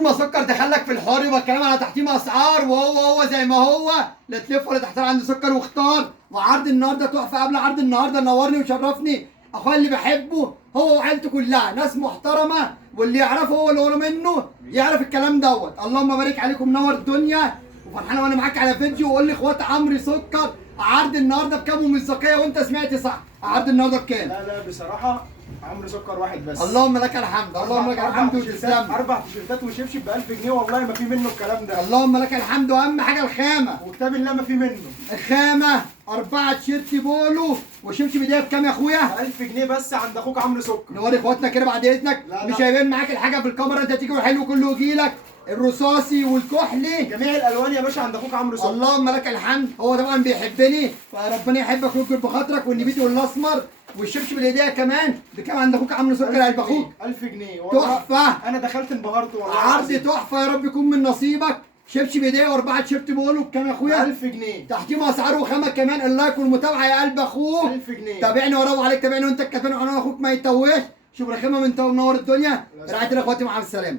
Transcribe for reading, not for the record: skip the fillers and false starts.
طول ما سكر دخلك في الحوار يبقى الكلام على تحتيم اسعار، وهو زي ما هو، لا تلف ولا تحتار عند سكر واختار. وعرض النهارده تحفه قبل عرض النهارده، نورني وشرفني. اخويا اللي بحبه هو وعيلته كلها ناس محترمه، واللي يعرفه هو اللي ورا منه يعرف الكلام دوت. اللهم بارك عليكم، منور الدنيا وفرحان وانا معاك على فيديو. وقول لي اخوات عمرو سكر عرض النهارده بكام ومصداقيه، وانت سمعت صح، عرض النهارده بكام؟ لا بصراحه عمرو سكر واحد بس. اللهم لك الحمد، اللهم لك الحمد وتسلم. 4 تيشيرتات وشبشب ب 1000 جنيه، والله ما في منه الكلام ده. اللهم لك الحمد. واهم حاجه الخامه، وكتاب الله ما في منه. الخامه 4 تيشيرت بولو وشبشب ده بكام يا اخويا؟ ب 1000 جنيه بس عند اخوك عمرو سكر. نوري اخواتنا كده بعد اذنك. لا. مش هيبان معاك الحاجه في الكاميرا، انت تيجي والحلو كله يجي لك، الرصاصي والكحلي جميع الالوان يا باشا عند اخوك عمرو سكر. اللهم لك الحمد. هو طبعا بيحبني، فربنا يحبك ويكبر بخاطرك. والنبيتي والاسمر والشبشب الهديه كمان بكام عند اخوك عمرو سكر يا قلب اخوك؟ 1000 جنيه والله. تحفه، انا دخلت انبهرت والله. عرض تحفه، يا رب يكون من نصيبك. شبشب هديه و4 تيشيرت بولو بكام يا اخويا؟ 1000 جنيه. تحتيم اسعار وخامه كمان. اللايك والمتابعه يا قلب اخوك. 1000 جنيه. تابعني وروح عليك، تابعني وانت الكسبان، وعنوان اخوك ما يتوهش. شوف رخامه من منور الدنيا. رعايه اخواتي، مع السلامه.